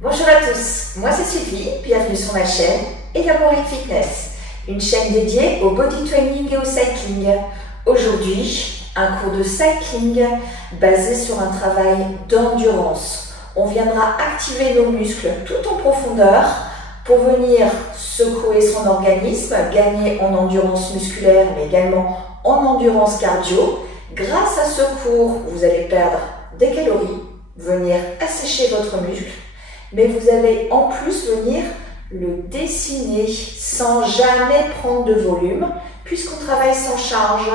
Bonjour à tous, moi c'est Sylvie, bienvenue sur ma chaîne Elaborate Fitness, une chaîne dédiée au body training et au cycling. Aujourd'hui, un cours de cycling basé sur un travail d'endurance. On viendra activer nos muscles tout en profondeur pour venir secouer son organisme, gagner en endurance musculaire mais également en endurance cardio. Grâce à ce cours, vous allez perdre des calories, venir assécher votre muscle, mais vous allez en plus venir le dessiner sans jamais prendre de volume, puisqu'on travaille sans charge.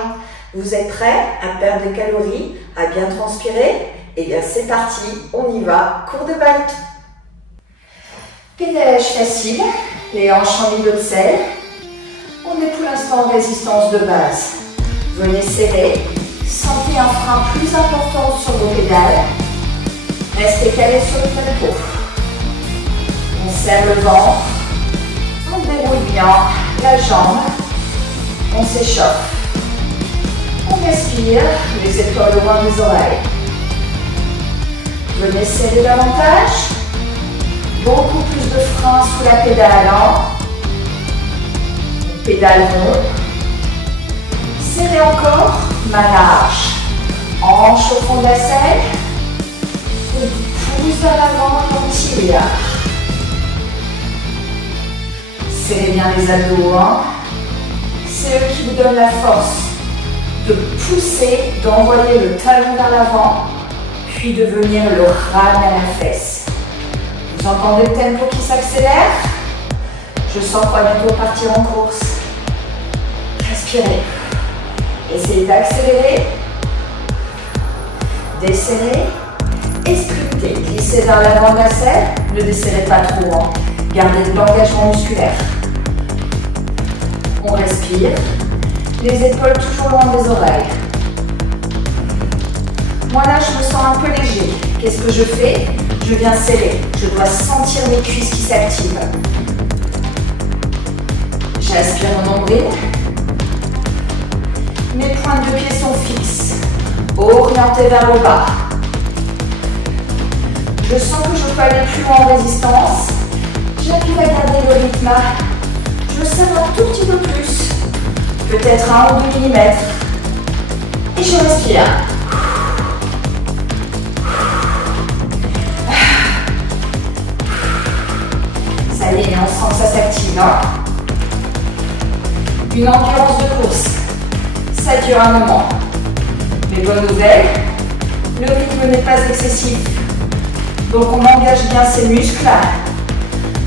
Vous êtes prêts à perdre des calories, à bien transpirer? Eh bien c'est parti, on y va, cours de bike. Pédalage facile, les hanches en milieu de selle. On est pour l'instant en résistance de base. Venez serrer, sentez un frein plus important sur vos pédales. Restez calé sur le tempo. On serre le ventre, on déroule bien la jambe, on s'échauffe. On respire, les épaules loin des oreilles. Venez serrer davantage. Beaucoup plus de frein sous la pédale. On pédale rond. Serrez encore, main large. Hanche au fond de la selle. On pousse vers l'avant et on tire. Serrez bien les abdos. C'est eux qui vous donnent la force de pousser, d'envoyer le talon vers l'avant, puis de venir le ramener à la fesse. Vous entendez le tempo qui s'accélère? Je sens qu'on va bientôt partir en course. Respirez. Essayez d'accélérer, desserrer et sprinter. Glissez vers l'avant de la selle, ne desserrez pas trop. Gardez de l'engagement musculaire. On respire. Les épaules toujours loin des oreilles. Moi là, je me sens un peu léger. Qu'est-ce que je fais? Je viens serrer. Je dois sentir mes cuisses qui s'activent. J'aspire mon nombril. Mes pointes de pied sont fixes, orientées vers le bas. Je sens que je peux aller plus loin en résistance. J'arrive à garder le rythme. Je serre un tout petit peu plus. Peut-être 1 ou 2 mm. Et je respire. Ça y est, on sent que ça s'active. Une endurance de course. Ça dure un moment. Mais bonne nouvelle, le rythme n'est pas excessif. Donc on engage bien ses muscles.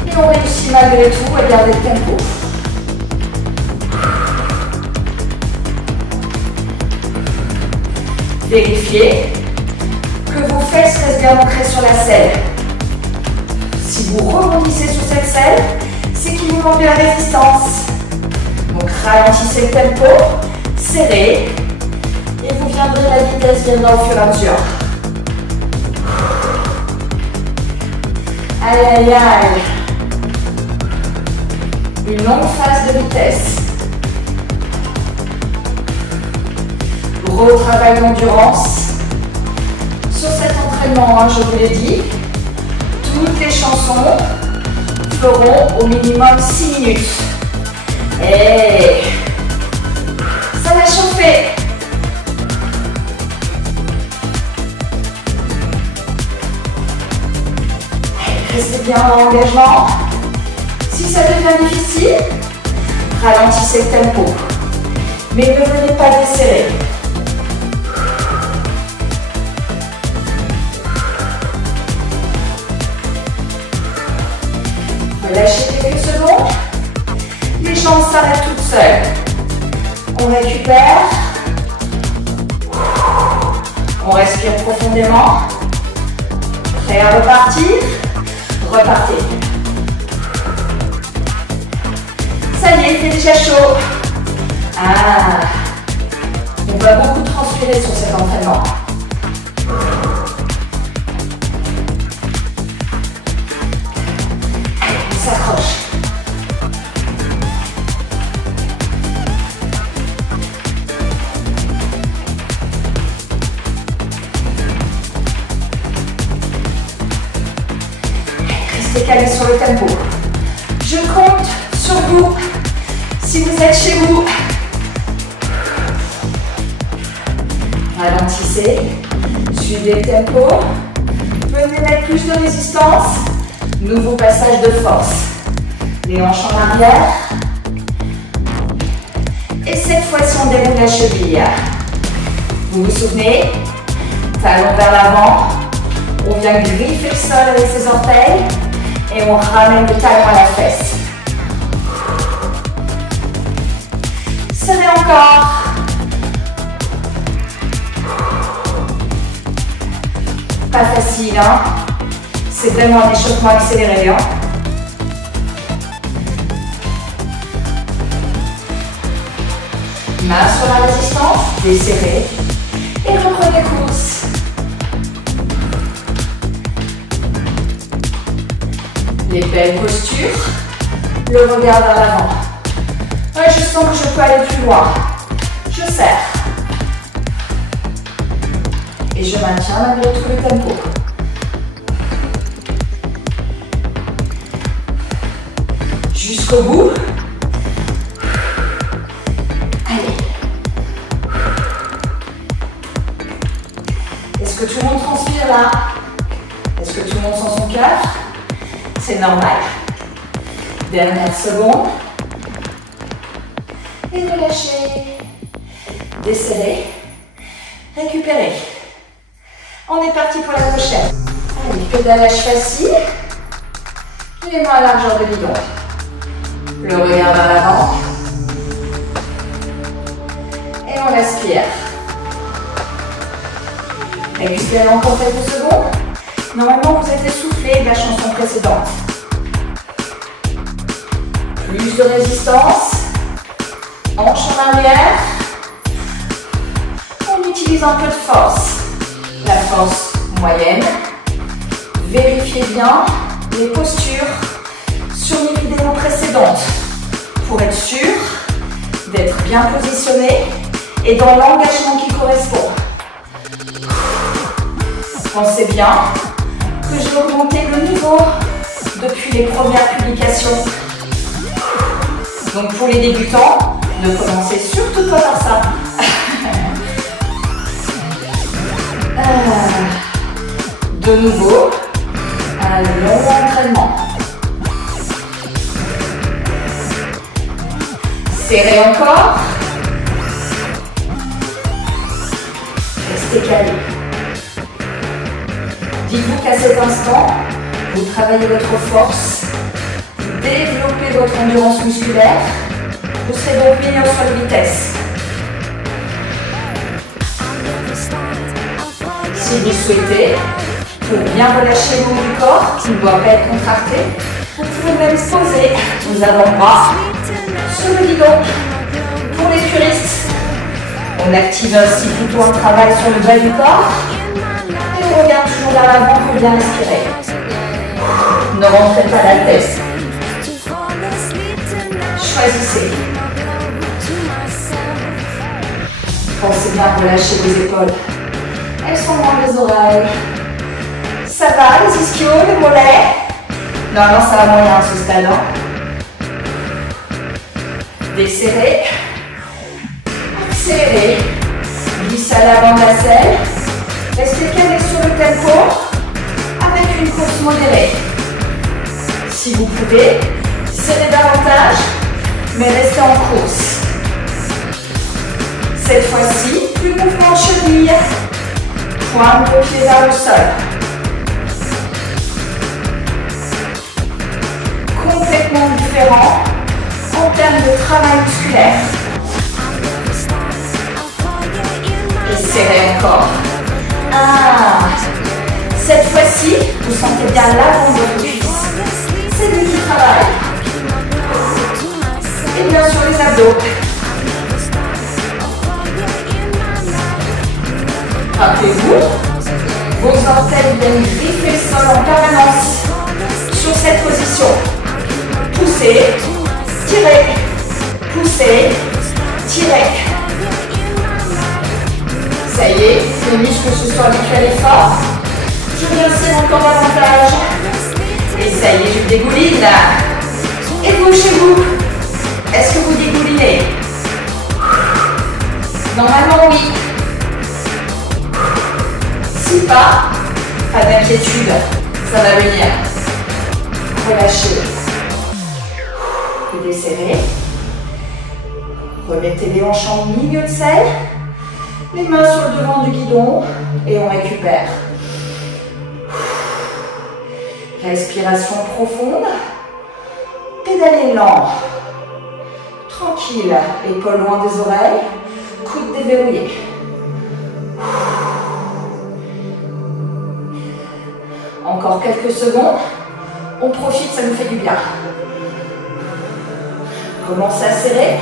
Et on réussit malgré tout à garder le tempo. Vérifiez que vos fesses restent bien ancrées sur la selle. Si vous rebondissez sur cette selle, c'est qu'il vous manque de la résistance. Donc ralentissez le tempo, serrez, et vous viendrez la vitesse viendra au fur et à mesure. Aïe aïe aïe. Une longue phase de vitesse. Gros travail d'endurance. Sur cet entraînement, je vous l'ai dit, toutes les chansons feront au minimum 6 minutes. Et ça va chauffer. Restez bien dans l'engagement. Si ça devient difficile, ralentissez le tempo. Mais ne venez pas desserrer. Relâchez quelques secondes. Les jambes s'arrêtent toutes seules. On récupère. On respire profondément. Prêt à repartir? Repartez. Ça y est, il fait déjà chaud. Ah, on va beaucoup transpirer sur cet entraînement. On s'accroche. Restez calés sur le tempo. Je compte sur vous. Si vous êtes chez vous, ralentissez. Suivez le tempo. Venez mettre plus de résistance. Nouveau passage de force. Les hanches en arrière. Et cette fois-ci, on déroule la cheville. Vous vous souvenez? Talon vers l'avant. On vient griffer le sol avec ses orteils. Et on ramène le talon à la fesse. Serrez encore. Pas facile, hein? C'est vraiment un échauffement accéléré, hein? Main sur la résistance, desserrez et reprenez course. Les belles postures, le regard vers l'avant. Ouais, je sens que je peux aller plus loin. Je serre. Et je maintiens malgré tout le tempo. Jusqu'au bout. Allez. Est-ce que tout le monde transpire là? Est-ce que tout le monde sent son cœur? C'est normal. Dernière seconde. Et relâchez. Desserrez. Récupérez. On est parti pour la prochaine. Allez, pédalage facile. Les mains à largeur de bidon. Le regard vers l'avant. Et on aspire. Récupérez encore quelques secondes. Normalement, vous êtes essoufflé de la chanson précédente. Plus de résistance. Hanche en arrière. On utilise un peu de force. La force moyenne. Vérifiez bien les postures sur les vidéos précédentes pour être sûr d'être bien positionné et dans l'engagement qui correspond. Pensez bien que j'ai augmenté le niveau depuis les premières publications. Donc pour les débutants, ne commencez surtout pas par ça. De nouveau, un long entraînement. Serrez encore. Restez calé. Dites-vous qu'à cet instant, vous travaillez votre force, vous développez votre endurance musculaire, vous serez donc meilleur sur la vitesse. Si vous souhaitez, pour bien relâcher le haut du corps, qui ne doit pas être contracté, vous pouvez même poser vos avant-bras sur le bidon. Pour les puristes, on active ainsi plutôt un travail sur le bas du corps et on regarde toujours vers l'avant pour bien respirer. Ne rentrez pas la tête. Choisissez. Pensez bien à relâcher vos épaules. Elles sont loin des oreilles. Ça va, les ischios, les mollets? Non, ça va moyen à ce stade. Desserrez. Accélérez. Glissez à l'avant de la selle. Restez calé sur le tempo avec une course modérée. Si vous pouvez, serrez davantage, mais restez en course. Cette fois-ci, plus mouvement en cheville. Pointe de pied vers le sol. Complètement différent en termes de travail musculaire. Et serrez encore. Cette fois-ci, vous sentez bien l'avant de votre cuisse. C'est lui qui travaille. Et bien sûr les abdos. Rappelez-vous, vos orteils viennent griffer le sol en permanence sur cette position. Poussez, tirez, poussez, tirez. Ça y est, les muscles se sont habitués à l'effort. Je viens serrer encore davantage. Et Ça y est, je dégouline là. Et vous, chez vous, est-ce que vous dégoulinez? Normalement, oui. Si pas d'inquiétude, ça va venir. Relâchez. Et desserrez. Remettez les hanches en milieu de selle. Les mains sur le devant du guidon. Et on récupère. Respiration profonde. Pédalez lent. Tranquille. Épaules loin des oreilles. Coudes déverrouillés. Encore quelques secondes. On profite, ça nous fait du bien. Commencez à serrer.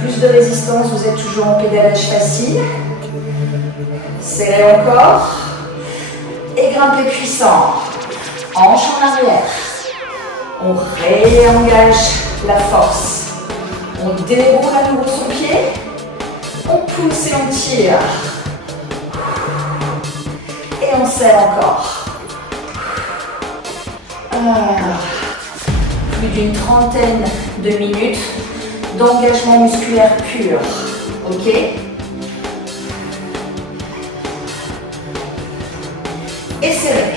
Plus de résistance, vous êtes toujours en pédalage facile. Serrez encore. Et grimpez puissant. Hanche en arrière. On réengage la force. On déroule à nouveau son pied. On pousse et on tire. Et on serre encore. Plus d'une trentaine de minutes d'engagement musculaire pur. Ok? Et serrez.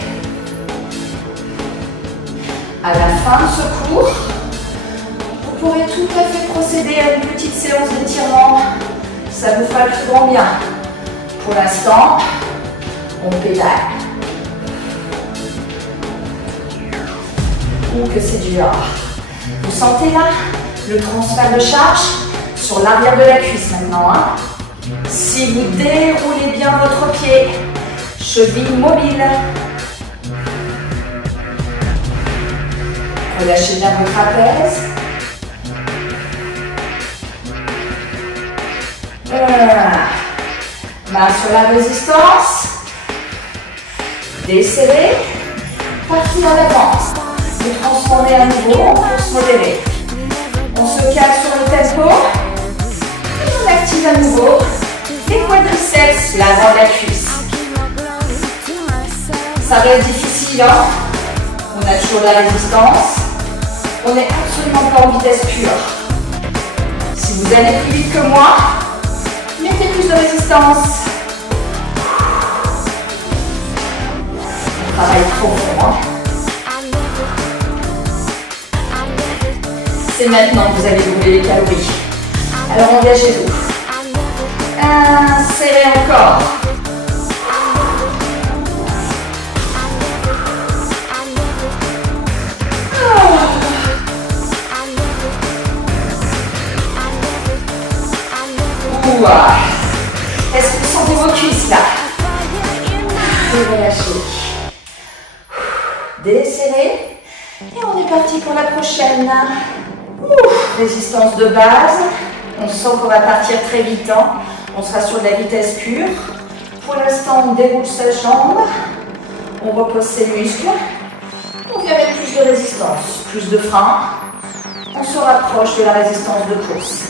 À la fin de ce cours, vous pourrez tout à fait procéder à une petite séance d'étirement. Ça vous fera le plus grand bien. Pour l'instant, on pédale. Que c'est dur. Vous sentez là le transfert de charge sur l'arrière de la cuisse maintenant. Hein? Si vous déroulez bien votre pied, cheville mobile. Relâchez bien votre trapèze. Main sur la résistance. Desserrez. Partie en avant. Vous transformez à nouveau en course modérée. On se calme sur le tempo. Et on active à nouveau les quadriceps, l'avant de la cuisse. Ça reste difficile, hein? On a toujours de la résistance. On n'est absolument pas en vitesse pure. Si vous allez plus vite que moi, mettez plus de résistance. On travaille profond, hein? C'est maintenant que vous allez brûler les calories. Alors engagez-vous. Serrez encore. Est-ce que vous sentez vos cuisses là? Et relâchez. Desserrez. Et on est parti pour la prochaine. Résistance de base. On sent qu'on va partir très vite. Hein. On sera sur de la vitesse pure. Pour l'instant, on déroule sa jambe. On repose ses muscles. On vient mettre plus de résistance, plus de frein. On se rapproche de la résistance de course.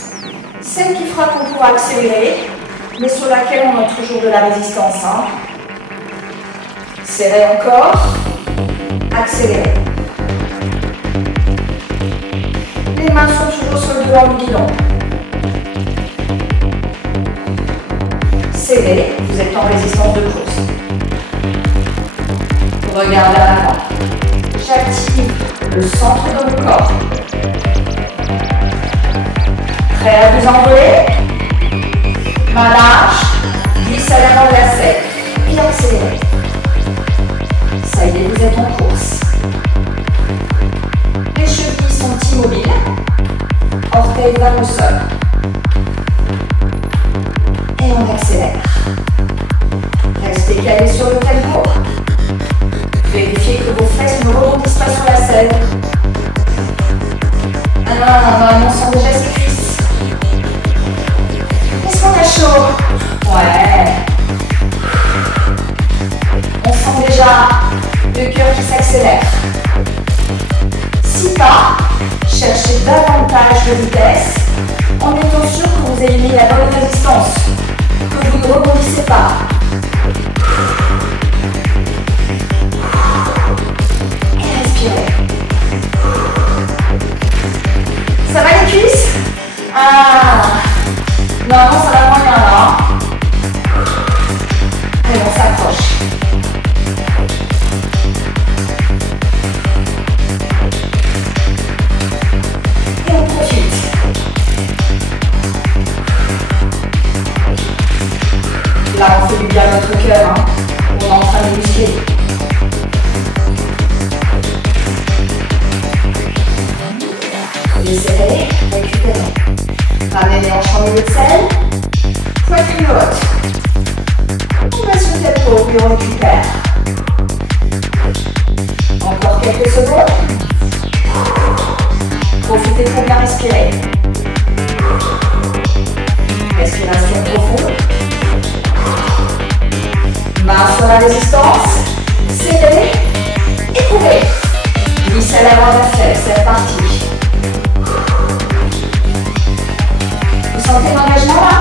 Celle qui fera qu'on pourra accélérer, mais sur laquelle on a toujours de la résistance. Hein. Serrez encore. Accélérez. Les mains sont toujours sur le devant du guidon. Serrez, vous êtes en résistance de course. Regardez à l'avant. J'active le centre de mon corps. Prêt à vous envoler. Main large, glisse à l'avant de la selle et accélérez. Ça y est, vous êtes en course. Les chevilles sont immobiles. Orteils vers le sol. Et on accélère. Restez calé sur le tempo. Vérifiez que vos fesses ne rebondissent pas sur la selle. Normalement, on sent déjà ses cuisses. Est-ce qu'on a chaud? Ouais. On sent déjà le cœur qui s'accélère. Si pas, cherchez davantage de vitesse en étant sûr que vous ayez mis la bonne résistance, que vous ne rebondissez pas. Et respirez. Ramenez les hanches en milieu de selle. Poitrine haute. On va sur le tempo, puis on récupère. Encore quelques secondes. Profitez pour bien respirer. Respiration profonde. Main sur la résistance. Serrez. Écourez. Glissez à l'avant de la selle. C'est parti. Vous sentez l'engagement là?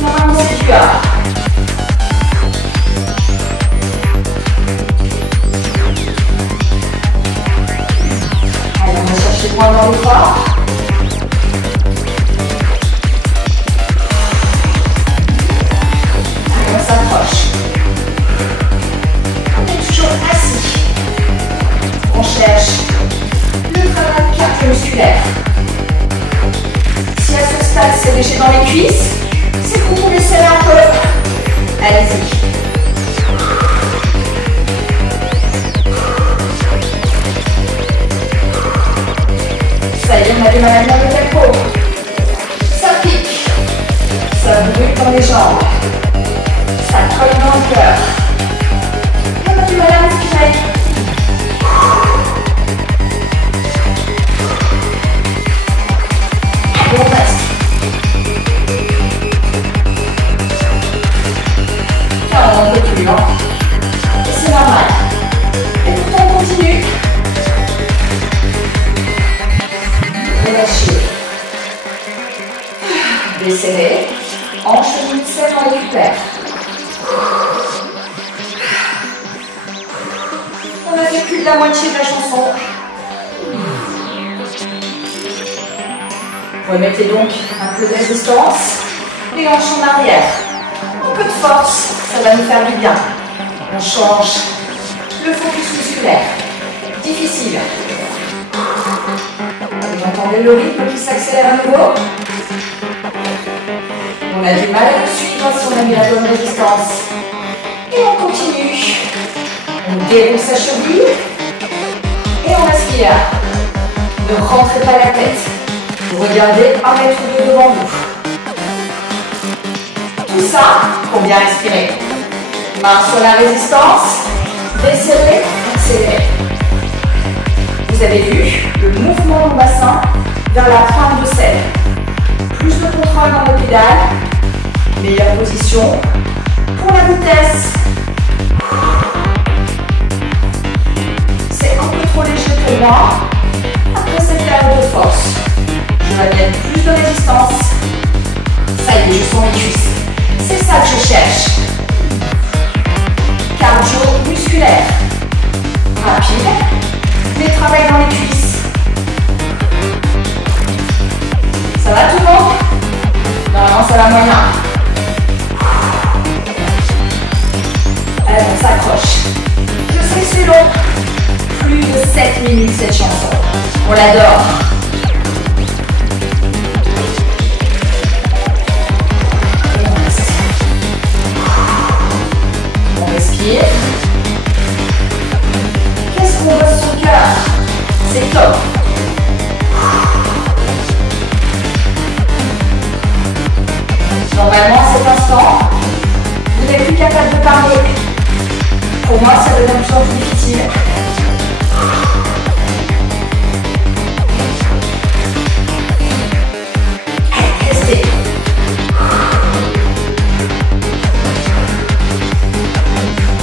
Normalement c'est du A. Allez, on va chercher moins dans l'effort. Allez, on s'approche. On est toujours assis. On cherche le travail cardio-musculaire. Si à ce stade c'est léger dans les cuisses, c'est que vous pouvez serrer un peu. Allez-y. Ça y est, on a du mal à tenir le tempo. Ça pique. Ça brûle dans les jambes. Ça colle dans le cœur. Et on a du mal à respirer. On reste. Là, on n'en peut plus, hein. Et c'est normal. Et pourtant, on continue. Relâchez. Desserrez. Hanche de selle, on récupère. On a fait plus de la moitié de la chanson. Remettez donc un peu de résistance, les hanches en arrière. Un peu de force, ça va nous faire du bien. On change le focus musculaire. Difficile. Vous entendez le rythme qui s'accélère à nouveau. On a du mal à le suivre si on a mis la bonne résistance. Et on continue. On déroule sa cheville. Et on respire. Ne rentrez pas la tête. Vous regardez 1 mètre ou 2 devant vous. Tout ça pour bien respirer. Main sur la résistance. Desserrez, accélérez. Vous avez vu le mouvement du bassin vers la pointe de selle. Plus de contrôle dans le pédale. Meilleure position pour la vitesse. C'est un peu trop léger pour moi. Après cette période de force, je vais mettre plus de résistance. Ça y est, je sens mes cuisses. C'est ça que je cherche. Cardio musculaire. Rapide, mais travaille dans les cuisses. Ça va tout le monde? Normalement, ça va moyen. Allez, on s'accroche. Je sais que c'est long. Plus de 7 minutes cette chanson. On l'adore. On respire. Qu'est-ce qu'on bosse son cœur? C'est top. Normalement, à cet instant, vous n'êtes plus capable de parler. Pour moi, ça devient de plus en plus difficile. Allez, restez.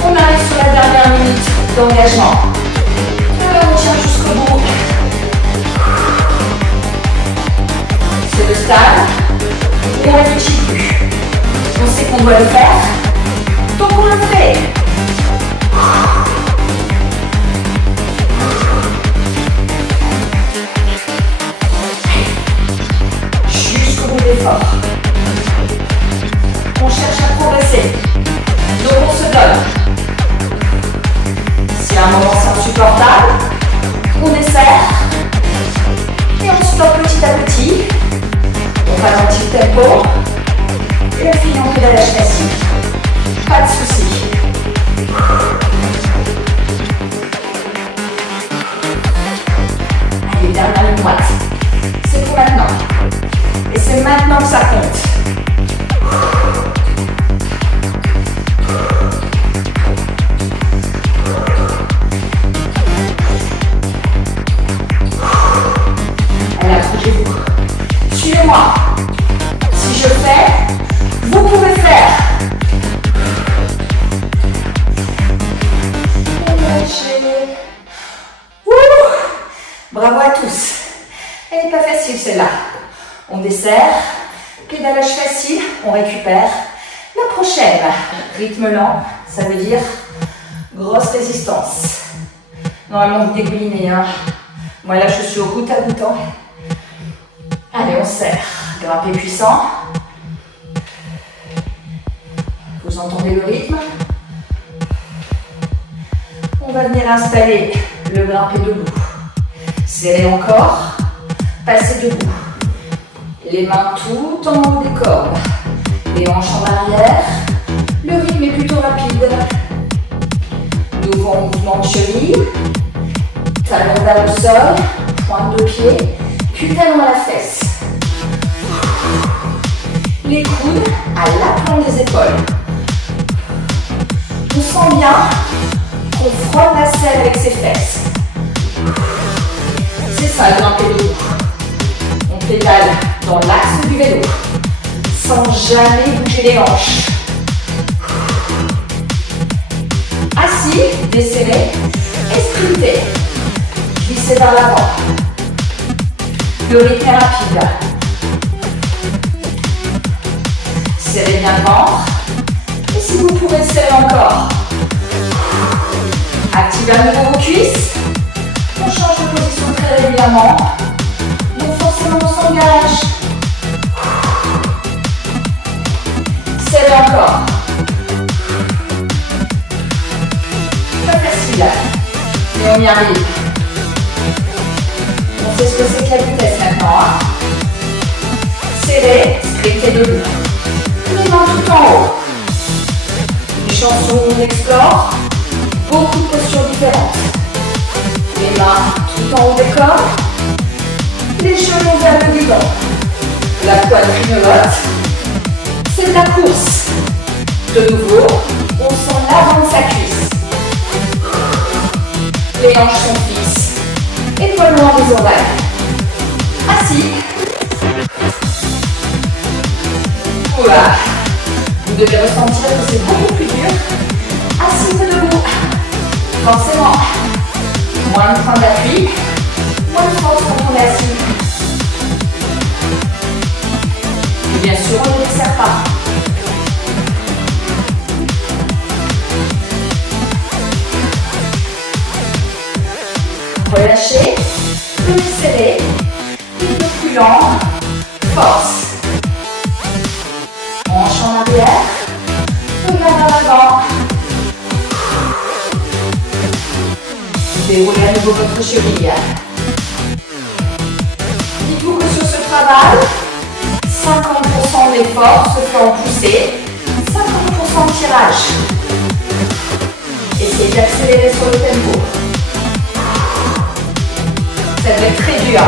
On arrive sur la dernière minute d'engagement. On tient jusqu'au bout. C'est le stade où on ne réfléchit plus. On sait qu'on doit le faire, donc on le fait. Jusqu'au bout de l'effort. On cherche à progresser. Donc on se donne. Si à un moment tous. Elle n'est pas facile celle-là. On desserre, pédalage facile, on récupère. La prochaine, rythme lent, ça veut dire grosse résistance. Normalement vous dégoulinez, hein. Moi là je suis au goutte à goutte. Allez, on serre. Grimper puissant. Vous entendez le rythme? On va venir installer le grimpé debout. Serrez encore. Passez debout. Les mains tout en haut des cordes. Les hanches en arrière. Le rythme est plutôt rapide. Nouveau mouvement de cheville. Talon vers le sol. Pointe de pied. Puis talon à la fesse. Les coudes à l'aplomb des épaules. On sent bien qu'on frotte la selle avec ses fesses. C'est ça, grimper debout. On pédale dans l'axe du vélo, sans jamais bouger les hanches. Assis, desserrez, esprintez. Glissez vers l'avant. Le rythme est rapide. Serrez bien le ventre. Et si vous pouvez serrer encore. Activez à nouveau vos cuisses. On change de position très régulièrement. Donc forcément on s'engage. Serrez encore. Pas facile. Mais on y arrive. On sait ce que c'est que la vitesse maintenant. Hein. Serrez, sprintez debout. Les mains tout en haut. Une chanson où on explore beaucoup de postures différentes. Les mains tout en haut des corps. Les genoux vers le guidon. La poitrine haute. C'est de la course. De nouveau, on sent l'avant de sa cuisse. Les hanches sont fixes. Épaules loin des oreilles. Assis. Voilà. Vous devez ressentir que c'est beaucoup plus dur. Assis que debout. Forcément. Moins de point d'appui. Moins de force quand on est assis. Et bien sûr, on ne desserre pas. Relâchez. Plus serré. Un peu plus lent. Force. Hanche en arrière, regard à l'avant. Déroulez à nouveau votre cheville. Dites-vous que sur ce travail, 50% de l'effort se fait en poussée, 50% de tirage. Essayez d'accélérer sur le tempo. Ça va être très dur.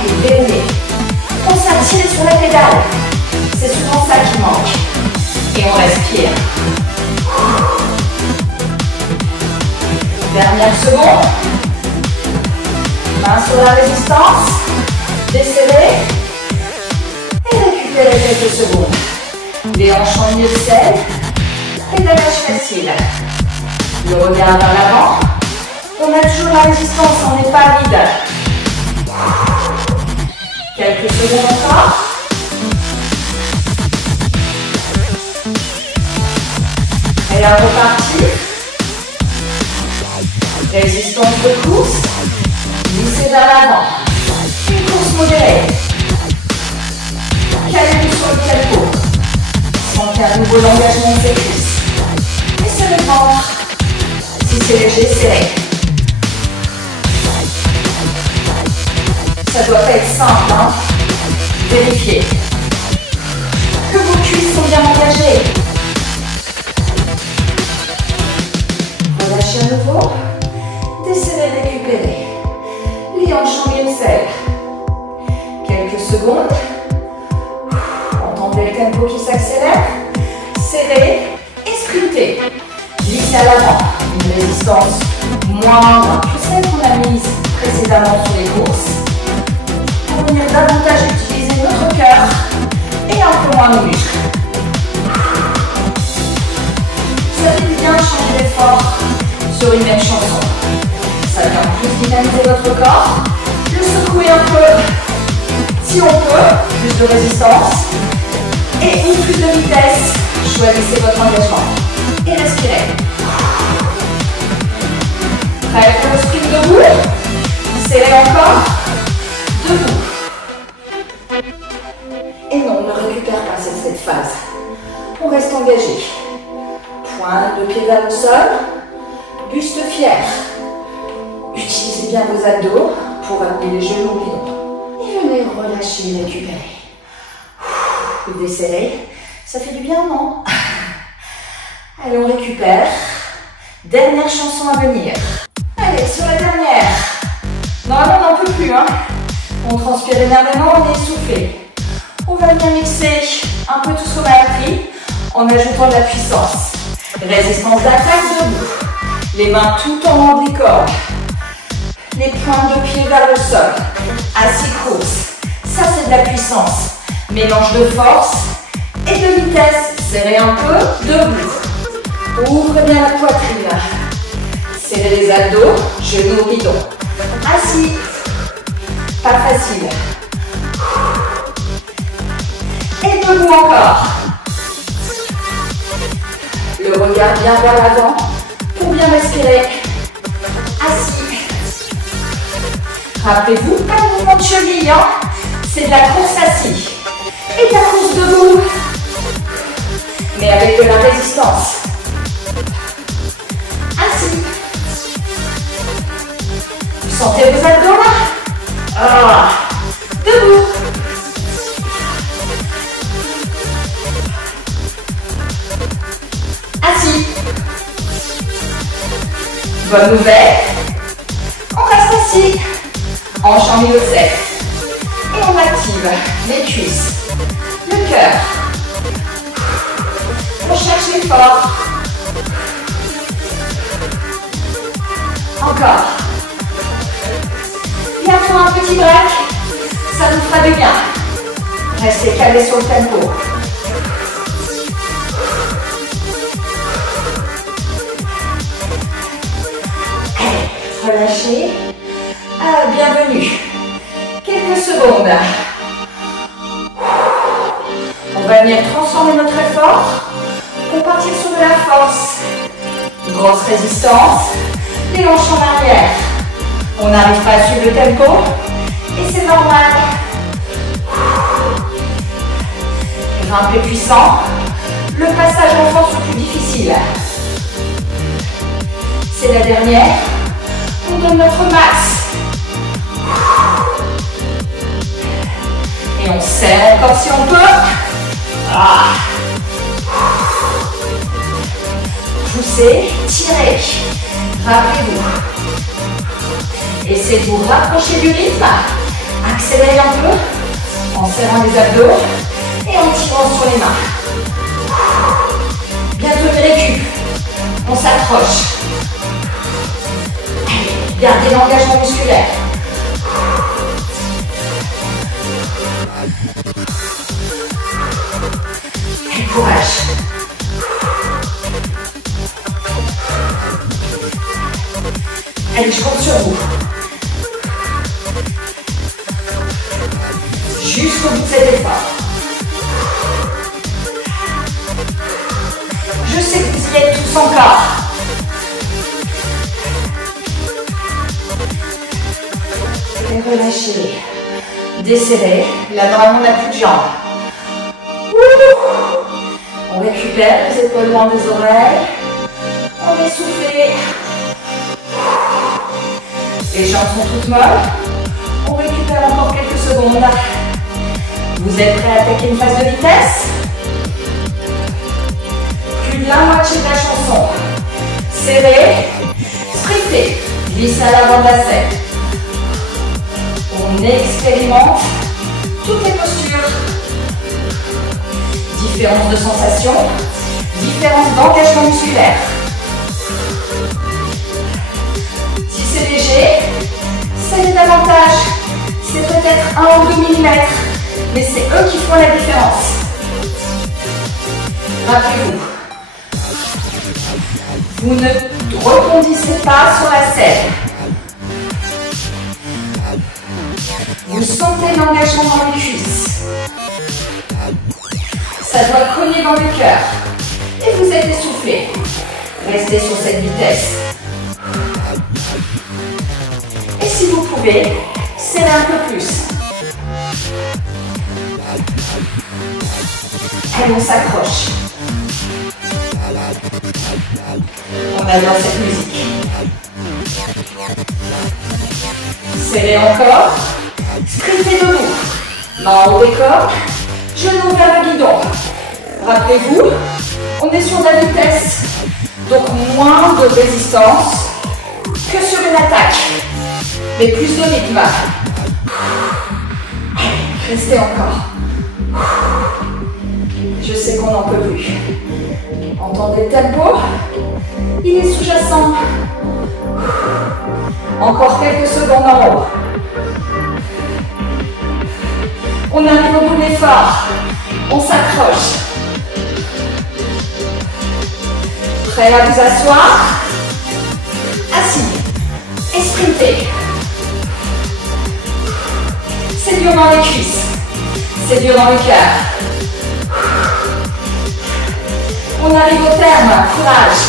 Allez, déroulez. On s'attire sur la pédale. C'est souvent ça qui manque. Et on respire. Dernière seconde. Main sur la résistance. Desserrez. Et récupérez quelques secondes. Les hanches en milieu de selle. Pédalage facile. Le regard vers l'avant. On a toujours la résistance, on n'est pas vide. Quelques secondes encore. Et là, reparti. Résistance de course. Glissez vers l'avant. Une course modérée. Calmez sur le tempo. Sentez à nouveau l'engagement de ses cuisses. Et serrez le ventre. Si c'est léger, serrez. Ça doit pas être simple, hein. Vérifiez que vos cuisses sont bien engagées. Relâchez à nouveau. Desserrez, récupérez. Les hanches en milieu de selle. Quelques secondes. Entendez le tempo qui s'accélère. Serrez et sprintez. Glissez à l'avant. Une résistance moindre que celle qu'on a mise précédemment sur les courses. Pour venir davantage utiliser notre cœur et un peu moins nos muscles. Ça fait bien changer d'effort sur une même chanson. Ça vient plus dynamiser votre corps. Le secouer un peu, si on peut, plus de résistance. Et ou plus de vitesse. Choisissez votre engagement. Et respirez. Prêt pour le sprint debout. Serrez encore. Debout. Et non, on ne récupère pas cette phase. On reste engagé. Pointe de pied vers le sol. Buste fier. Utilisez bien vos abdos pour amener les genoux au bidon. Et venez relâcher et récupérer. Desserrez. Ça fait du bien, non? Allez, on récupère. Dernière chanson à venir. Allez, sur la dernière. Normalement, on n'en peut plus, hein. On transpire énormément, on est essoufflé. On va bien mixer un peu tout ce qu'on a appris en ajoutant de la puissance. Résistance d'attaque debout. Les mains tout en ombilicorps. Les pointes de pied vers le sol. Assis crosse. Ça, c'est de la puissance. Mélange de force et de vitesse. Serrez un peu, debout. Ouvrez bien la poitrine. Serrez les abdos, genoux au bidon. Assis. Pas facile. Et debout encore. Le regard bien vers l'avant pour bien respirer. Assis. Rappelez-vous, pas de mouvement de cheville, hein. C'est de la course assis. Et de la course debout. Mais avec de la résistance. Assis. Vous sentez vos abdos là? Ah. Debout. Assis. Bonne nouvelle. On reste assis. Hanche en milieu de sec. Et on active les cuisses, le cœur. On cherche l'effort. Encore. Bientôt un petit break. Ça nous fera du bien. Restez calés sur le tempo. Allez, relâchez. Ah, bienvenue. Quelques secondes. On va venir transformer notre effort pour partir sur de la force. Grosse résistance. Les hanches en arrière. On n'arrive pas à suivre le tempo et c'est normal. Grimpez puissant. Le passage en force est plus difficile. C'est la dernière. On donne notre max. Et on serre encore si on peut. Ah. Poussez, tirez. Rappelez-vous. Essayez de vous rapprocher du rythme. Accélérez un peu en serrant les abdos et en tirant sur les mains. Bientôt les récup. On s'accroche. Gardez l'engagement musculaire. Et courage. Allez, je compte sur vous. Jusqu'au bout de cet effort. Je sais que vous y êtes tous encore. Et relâchez. Desserrez. Là, normalement, on n'a plus de jambes. On récupère les épaules loin des oreilles. On est soufflé. Les jambes sont toutes molles. On récupère encore quelques secondes. Vous êtes prêts à attaquer une phase de vitesse? Plus de la moitié de la chanson. Serrez, sprintez, glissez à l'avant de la scène. On expérimente toutes les postures. Différence de sensation, différence d'engagement musculaire. Si c'est léger, c'est davantage. C'est peut-être 1 ou 2 mm, mais c'est eux qui font la différence. Rappelez-vous, vous ne rebondissez pas sur la selle. Vous sentez l'engagement dans les cuisses. Ça doit cogner dans le cœur. Et vous êtes essoufflé. Restez sur cette vitesse. Et si vous pouvez, serrez un peu plus. Allez, on s'accroche. On adore cette musique. Serrez encore. Sprintez debout. Main au décor. Genoux vers le guidon. Rappelez-vous, on est sur la vitesse. Donc moins de résistance que sur une attaque. Mais plus de rythme. Restez encore. Je sais qu'on n'en peut plus. Entendez le tempo? Il est sous-jacent. Encore quelques secondes en haut. On arrive au bout de l'effort. On s'accroche. Prêt à vous asseoir? Assis. Et sprintez. C'est dur dans les cuisses. C'est dur dans le cœur. On arrive au terme. Courage.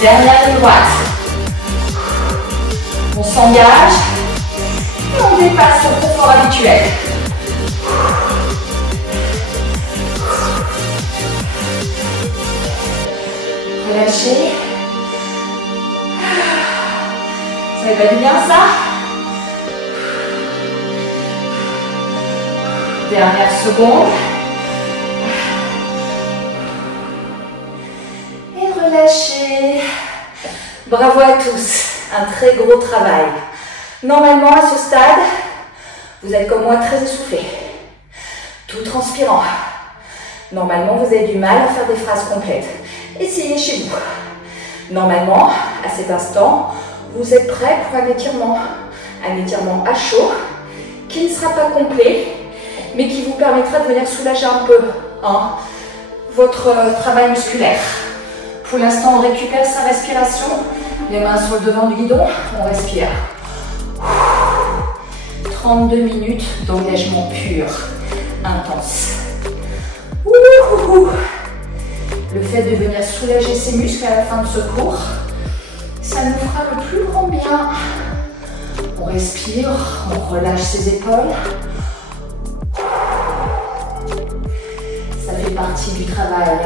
Dernière ligne droite. On s'engage. Et on dépasse son confort habituel. Relâchez. Ça va bien ça? Dernière seconde. Et relâchez. Bravo à tous. Un très gros travail. Normalement, à ce stade, vous êtes comme moi très essoufflé. Tout transpirant. Normalement, vous avez du mal à faire des phrases complètes. Essayez chez vous. Normalement, à cet instant, vous êtes prêt pour un étirement. Un étirement à chaud, qui ne sera pas complet, mais qui vous permettra de venir soulager un peu votre travail musculaire. Pour l'instant, on récupère sa respiration. Les mains sur le devant du guidon, on respire. 32 minutes d'engagement pur, intense. Le fait de venir soulager ses muscles à la fin de ce cours, ça nous fera le plus grand bien. On respire, on relâche ses épaules. Ça fait partie du travail,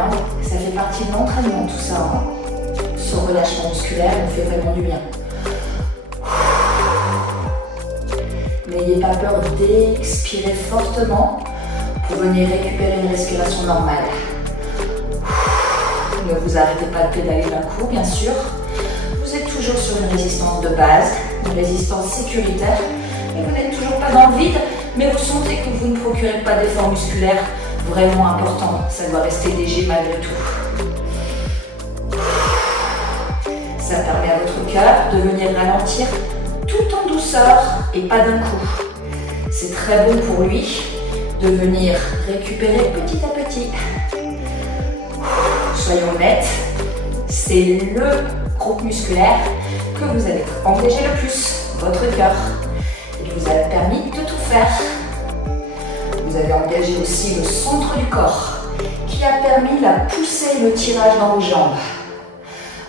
ça fait partie de l'entraînement tout ça. Ce relâchement musculaire nous fait vraiment du bien. N'ayez pas peur d'expirer fortement pour venir récupérer une respiration normale. Ne vous arrêtez pas de pédaler d'un coup, bien sûr. Vous êtes toujours sur une résistance de base, une résistance sécuritaire, et vous n'êtes toujours pas dans le vide, mais vous sentez que vous ne procurez pas d'effort musculaire vraiment important. Ça doit rester léger malgré tout. Ça permet à votre cœur de venir ralentir tout en douceur et pas d'un coup. C'est très bon pour lui de venir récupérer petit à petit. Soyons honnêtes, c'est le groupe musculaire que vous allez engager le plus, votre cœur. Il vous a permis de tout faire. Vous avez engagé aussi le centre du corps qui a permis la poussée et le tirage dans vos jambes.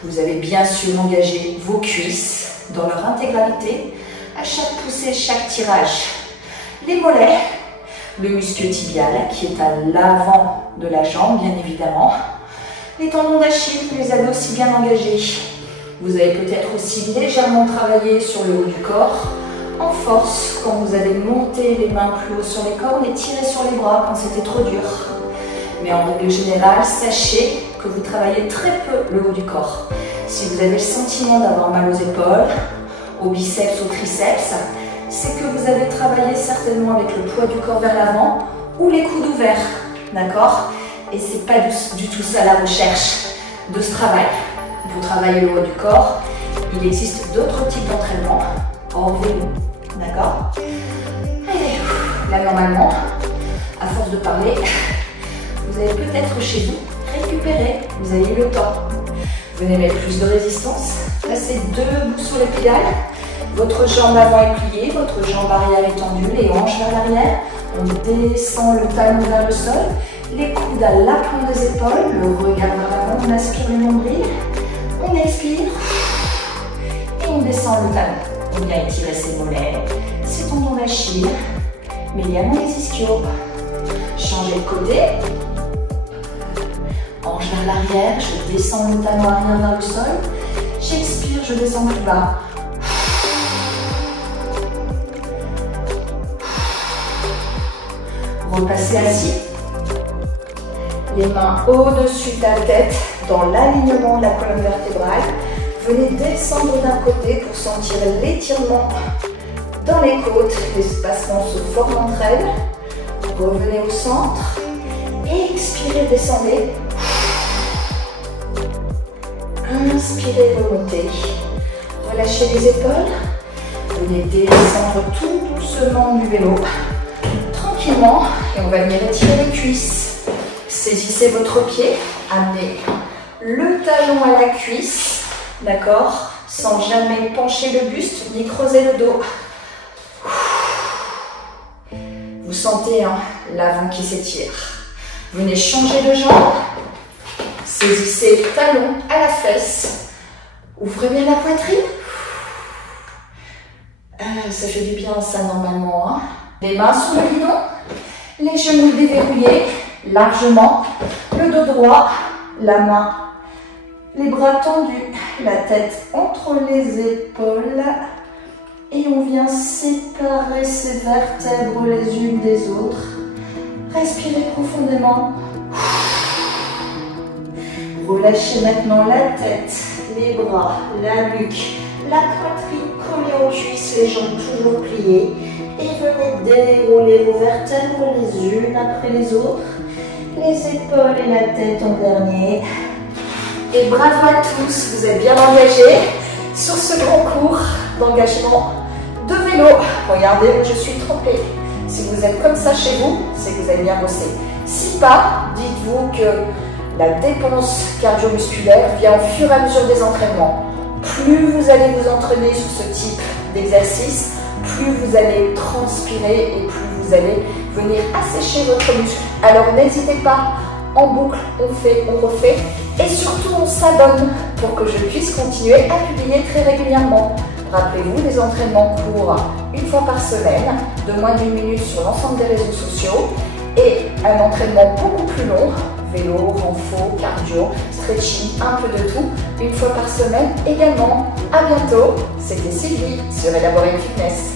Vous avez bien sûr engagé vos cuisses dans leur intégralité à chaque poussée, chaque tirage. Les mollets, le muscle tibial qui est à l'avant de la jambe bien évidemment. Les tendons d'Achille, vous les avez aussi bien engagés. Vous avez peut-être aussi légèrement travaillé sur le haut du corps, en force quand vous avez monté les mains plus haut sur les cornes et tiré sur les bras quand c'était trop dur. Mais en règle générale, sachez que vous travaillez très peu le haut du corps. Si vous avez le sentiment d'avoir mal aux épaules, aux biceps, aux triceps, c'est que vous avez travaillé certainement avec le poids du corps vers l'avant ou les coudes ouverts, d'accord? Et c'est pas du tout ça la recherche de ce travail. Pour travailler le haut du corps, il existe d'autres types d'entraînement hors vélo, d'accord? Là normalement, à force de parler, vous allez peut-être chez vous récupérer, vous avez eu le temps. Venez mettre plus de résistance, passez debout sur les pédales Votre jambe avant est pliée, votre jambe arrière est tendue, les hanches vers l'arrière. On descend le talon vers le sol, les coudes à l'aplomb des épaules, le regard vers l'avant, on aspire le nombril, on expire et on descend le talon. On vient étirer ses mollets, ses tendons d'Achille, mais également les ischios. Changez de côté. Hanche vers l'arrière, je descends le talon arrière vers le sol. J'expire, je descends plus bas. Repassez assis. Les mains au-dessus de la tête, dans l'alignement de la colonne vertébrale. Venez descendre d'un côté pour sentir l'étirement dans les côtes. L'espacement se forme entre elles. Revenez au centre. Expirez, descendez. Inspirez, remontez. Relâchez les épaules. Venez descendre tout doucement du vélo. Tranquillement. Et on va venir étirer les cuisses. Saisissez votre pied. Amenez le talon à la cuisse. D'accord? Sans jamais pencher le buste ni creuser le dos. Vous sentez l'avant qui s'étire. Venez changer de jambe. Saisissez le talon à la fesse. Ouvrez bien la poitrine. Ça fait du bien ça normalement. Les mains sur le guidon. Les genoux déverrouillés largement. Le dos droit. La main. Les bras tendus. La tête entre les épaules. Et on vient séparer ces vertèbres les unes des autres. Respirez profondément. Relâchez maintenant la tête, les bras, la nuque, la poitrine collée aux cuisses, les jambes toujours pliées. Et venez dérouler vos vertèbres les unes après les autres. Les épaules et la tête en dernier. Et bravo à tous, vous êtes bien engagés sur ce grand cours d'engagement de vélo. Regardez, je suis trempée. Si vous êtes comme ça chez vous, c'est que vous avez bien bossé. Si pas, dites-vous que la dépense cardio-musculaire vient au fur et à mesure des entraînements. Plus vous allez vous entraîner sur ce type d'exercice, plus vous allez transpirer et plus vous allez venir assécher votre muscle. Alors n'hésitez pas, en boucle, on fait, on refait. Et surtout, on s'abonne pour que je puisse continuer à publier très régulièrement. Rappelez-vous, les entraînements courts une fois par semaine, de moins d'1 minute sur l'ensemble des réseaux sociaux. Et un entraînement beaucoup plus long, vélo, renfo, cardio, stretching, un peu de tout, une fois par semaine également. À bientôt, c'était Sylvie sur Elaborate Fitness.